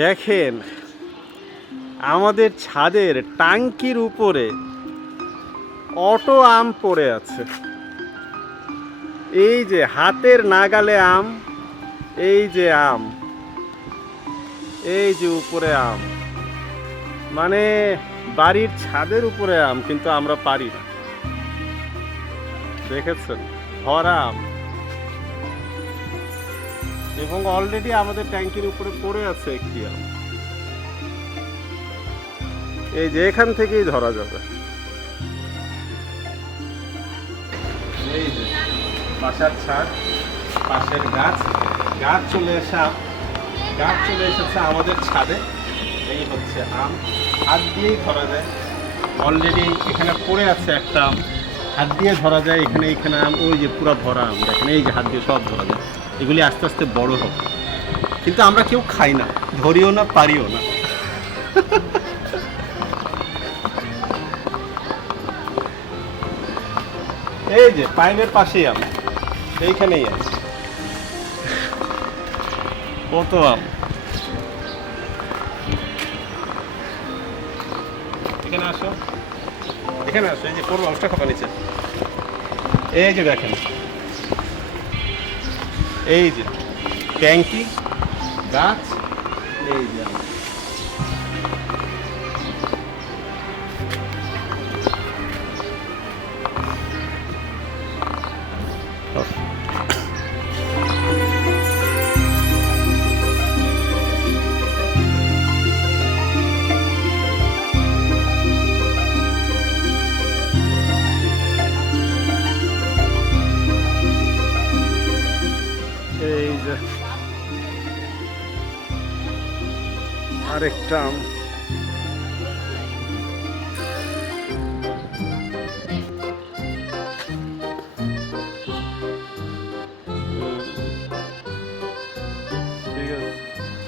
দেখেন আমাদের ছাদের টাঙ্কির উপরে অটো আম পড়ে আছে। এই যে হাতের নাগালে আম, এই যে আম, এই যে উপরে আম, মানে বাড়ির ছাদের উপরে আম, কিন্তু আমরা পারি না। দেখেছেন, ভরা আম। এবং অলরেডি আমাদের ট্যাঙ্কির উপরে পড়ে আছে একটি আম। এই যে এখান থেকেই ধরা যাবে। এই যে বাসার ছাদ, পাশের গাছ, গাছ চলে এসেছে আমাদের ছাদে। এই হচ্ছে আম, হাত দিয়েই ধরা যায়। অলরেডি এখানে পড়ে আছে একটা আম, হাত দিয়ে ধরা যায়। এখানে আম, ওই যে পুরো ভরা আম দেখেন, এই যে হাত দিয়ে সব ধরা যায়। এগুলি আস্তে আস্তে বড় হবে, কিন্তু আমরা কেউ খাই না, ধরিও না, পারিও না। এই যে পাইপের পাশেই আম, এইখানেই আম, কত আম। এখানে আসো, এখানে আসো, এই যে পড়বো আমটা খাবা নিচে। এই যে দেখেন, এই যে ট্যাঙ্কি, গাছ, এই যে আম। এই যে আরেকটা আম।